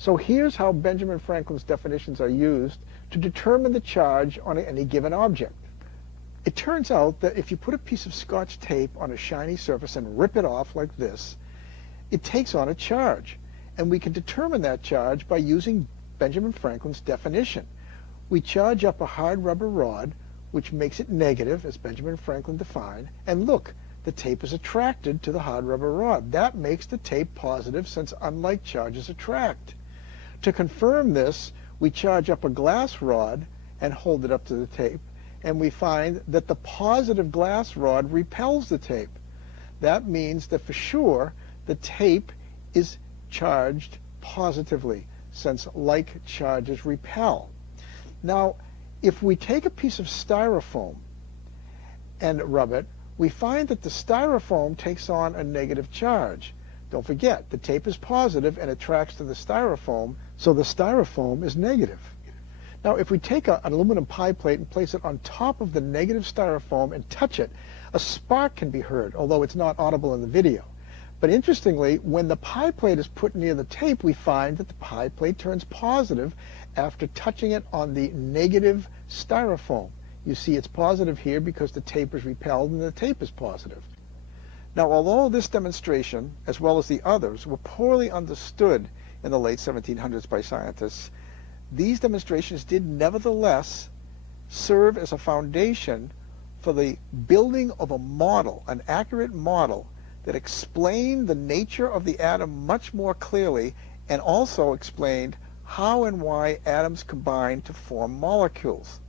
So here's how Benjamin Franklin's definitions are used to determine the charge on any given object. It turns out that if you put a piece of Scotch tape on a shiny surface and rip it off like this, it takes on a charge. And we can determine that charge by using Benjamin Franklin's definition. We charge up a hard rubber rod, which makes it negative, as Benjamin Franklin defined, and look, the tape is attracted to the hard rubber rod. That makes the tape positive, since unlike charges attract. To confirm this, we charge up a glass rod and hold it up to the tape, and we find that the positive glass rod repels the tape. That means that for sure the tape is charged positively, since like charges repel. Now, if we take a piece of styrofoam and rub it, we find that the styrofoam takes on a negative charge. Don't forget, the tape is positive and attracts to the styrofoam, so the styrofoam is negative. Now, if we take an aluminum pie plate and place it on top of the negative styrofoam and touch it, a spark can be heard, although it's not audible in the video. But interestingly, when the pie plate is put near the tape, we find that the pie plate turns positive after touching it on the negative styrofoam. You see it's positive here because the tape is repelled and the tape is positive. Now, although this demonstration, as well as the others, were poorly understood in the late 1700s by scientists, these demonstrations did nevertheless serve as a foundation for the building of a model, an accurate model, that explained the nature of the atom much more clearly and also explained how and why atoms combine to form molecules.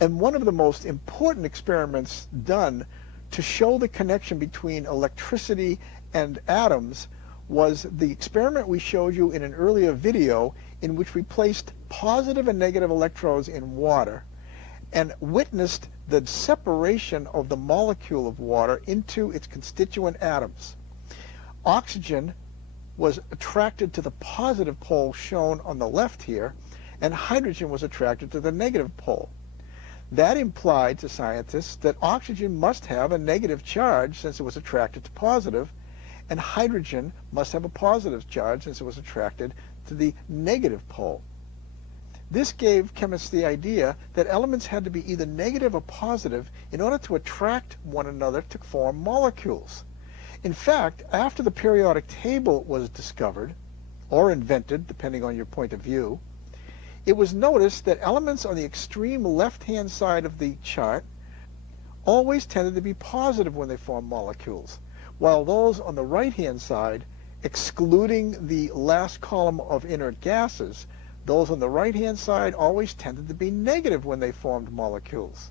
And one of the most important experiments done to show the connection between electricity and atoms was the experiment we showed you in an earlier video, in which we placed positive and negative electrodes in water and witnessed the separation of the molecule of water into its constituent atoms. Oxygen was attracted to the positive pole shown on the left here, and hydrogen was attracted to the negative pole. That implied to scientists that oxygen must have a negative charge since it was attracted to positive, and hydrogen must have a positive charge since it was attracted to the negative pole. This gave chemists the idea that elements had to be either negative or positive in order to attract one another to form molecules. In fact, after the periodic table was discovered, or invented, depending on your point of view, it was noticed that elements on the extreme left-hand side of the chart always tended to be positive when they formed molecules, while those on the right-hand side, excluding the last column of inert gases, those on the right-hand side always tended to be negative when they formed molecules.